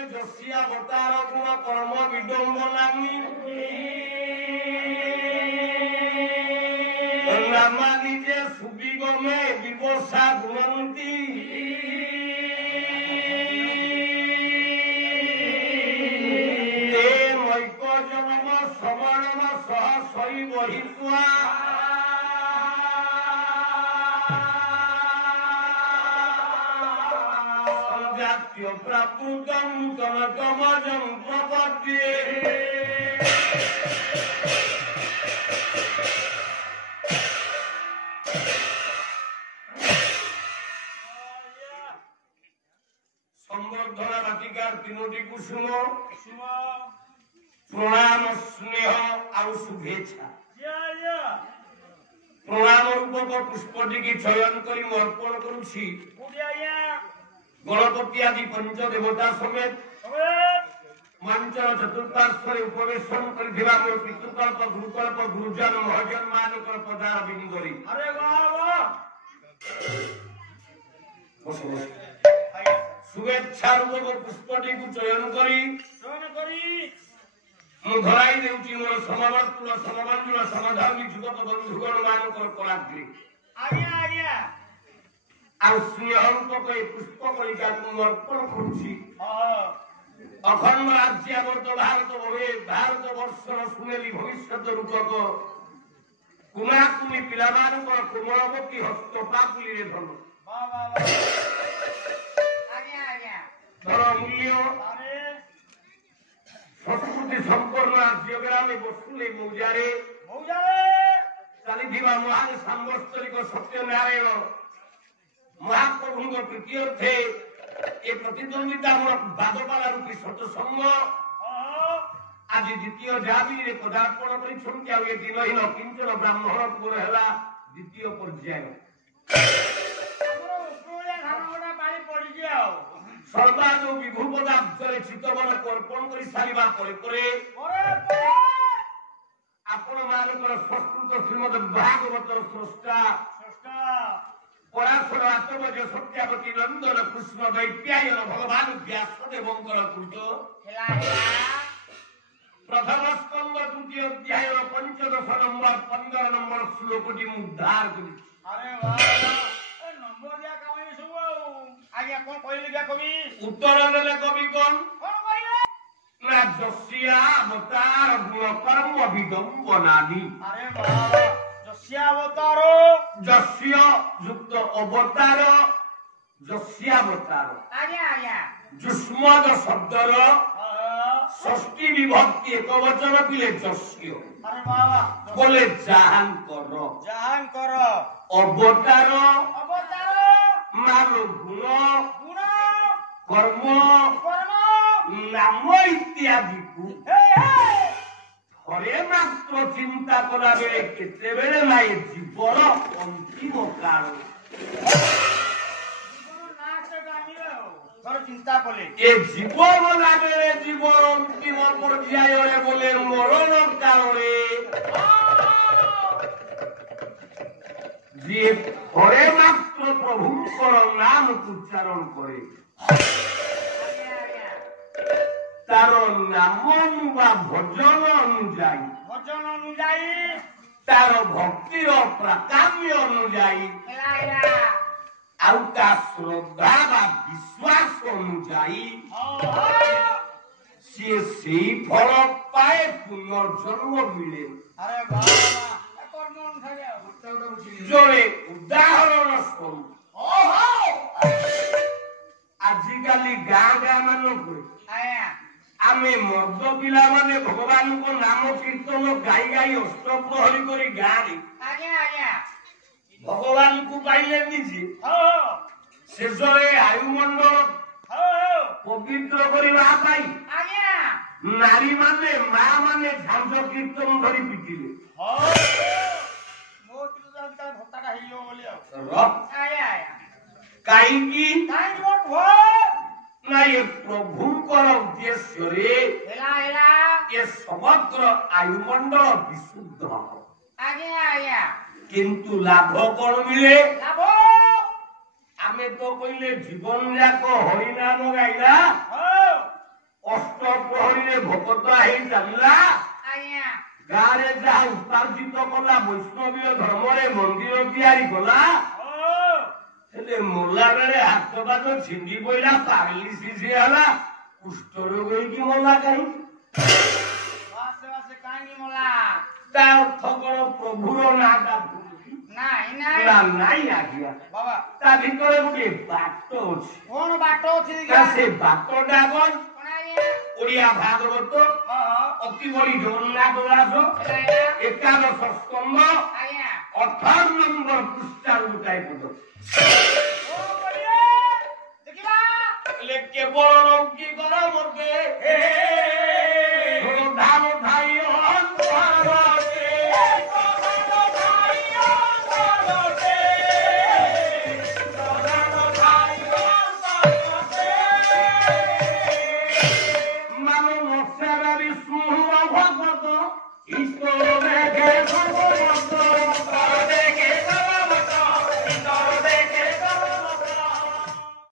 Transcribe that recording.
बोले जसिया अवतार गुण कर्म विडम्बनानी रामा निजे सुबिगमे विवशा गुणवंती नैक जनम सवर्णम सह सई बहित्वा संजात्य प्राप्तम तनकमजं प्रपद्ये संवर्धना बाटिकार तीनोटी कुसुम प्रणाम स्नेह और शुभेच्छा प्रणाम रूपक पुष्पटी की चयन करी अर्पण करुछि गणपति आदि पंच देवता समेत मंचर चतुर्पार्श्वे उपवेशन करिथिबा मोर पितृकल्प गुरुकल्प गुरुजन महाजन मानकर पदार बिंदरी अरे वाह वाह शुभेच्छा रूपक पुष्पटी को चयन करी मु धराई देउची मोर समवर्तुल समबंधुल समधर्मी जुगत बंधुगण मानकर कलाग्री आज्ञा आज्ञा आ स्नेह रूपक पुष्प कलिका को अर्पण करुछि अखंड राज्यावर्त भारत भारत वर्षर सुनेली भविष्यत रूपक कुमाकुमी पिलामानकर कोमलवती हस्तपाकुली रे धन धन मूल्य संस्कृति संपन्न राज्यग्रामे बसुले मौजारे चलिथिबा महान सांवत्सरिक सत्यनारायण महाप्रभुଙ୍କ ପ୍ରୀତ୍ୟର୍ଥେ ए प्रतिद्वंदितामूलक बादपाला रूपी सत्संग आज द्वितीय जाबिरे पदार्पण करिछन्ति आ ए दिनहीन किंचन ब्राह्मण पुर हैला द्वितीय पर्याय सर्वाद विभू पदार्थरे चितवन अर्पण करि सारिबा परे आपण मानकर संस्कृत श्रीमद भागवत स्रष्टा पराशर आत्मज सत्यावती नंदन कृष्ण दैत्यायन भगवान व्यासदेवंकर कृत प्रथम स्कंद द्वितीय अध्याय 15 नंबर 15 नंबर श्लोकटी उद्धार करी अरे वाह नंबर दिया कवि सब आज्ञा कोन कहले दिया कवि उत्तर देले कवि कोन कहले ना जसिया अवतार गुण कर्म विडम्बनानि अरे वाह जस्यावतारो जस्य युक्त अवतार जस्यावतार आज्ञा आज्ञा जुष्मद शब्दर षष्ठी विभक्ति एकवचन पिले जस्य अरे बाबा बोले जहां कर अवतार अवतार मानो गुण गुण कर्म कर्म नाम इत्यादि को हरे मात्र चिंता कला बेले केते बेले नाई जीवन अंतिम काल चिंता कले ए जीवन लागे जीवन अंतिम पर्याय रे बोले मरण काले जे हरे मात्र प्रभुकर नाम उच्चारण करे तार नाम भजन अनुजाई तार भक्तिर प्राकाम्य अनुजाई आउता श्रद्धा बा विश्वास अनुजाई से फल पाए पुनर्जन्म मिले अरे जोड़े उदाहरण स्वरूप आजिकाली गाँ गाँ मानक आमे मर्द पिला माने भगवान को नाम कीर्तन गाई गाई अष्टप्रहरी करी गाँ रे भगवान को पाइले निजे शेषरे आयुमंडल पवित्र करवा पाई नारी माने माँ माने झांझ कीर्तन धरी पिटिले कहीं ना ये प्रभुंकर उद्देश्य रे ये समग्र आयुमंडल विशुद्ध किंतु लाभ कौन मिले आमे तो कहले जीवन जाक हरिनाम गाइला ଅଷ୍ଟପ୍ରହରୀରେ ଭୋକତା ହେଇ ଚାଲିଲା ଗାଁରେ ଯାହା ଉପାର୍ଜିତ କଲା ବୈଷ୍ଣବୀୟ ଧର୍ମରେ ମନ୍ଦିର ତିଆରି କଲା ହେଲେ ମଲା ବେଳେ ହାତ ପାତ ଛିଣ୍ଡି ପଇଲା ପାରାଲିସିସ୍ ହେଲା କୁଷ୍ଠରୋଗ ହେଇକି ମଲା କାହିଁକି ତା ଅର୍ଥ କଣ ପ୍ରଭୁର ନାଁଟା ନାଇଁ ଆଜ୍ଞା ତା ଭିତରେ ଗୋଟେ ବାଟ ଅଛି କଣ ବାଟ ଅଛି ସେ ବାଟଟା କଣ ଓଡିଆ ଭାଗବତ ଅତି ବଡି ଜଗନ୍ନାଥ ଦାସ 11 ସ୍କନ୍ଧ 18 ନମ୍ବର ପୃଷ୍ଠାରୁ ଗୋଟାଏ ପଦ କେବଳ ରଙ୍କି କର ମୋତେ ଧାନ ଧାଇ He's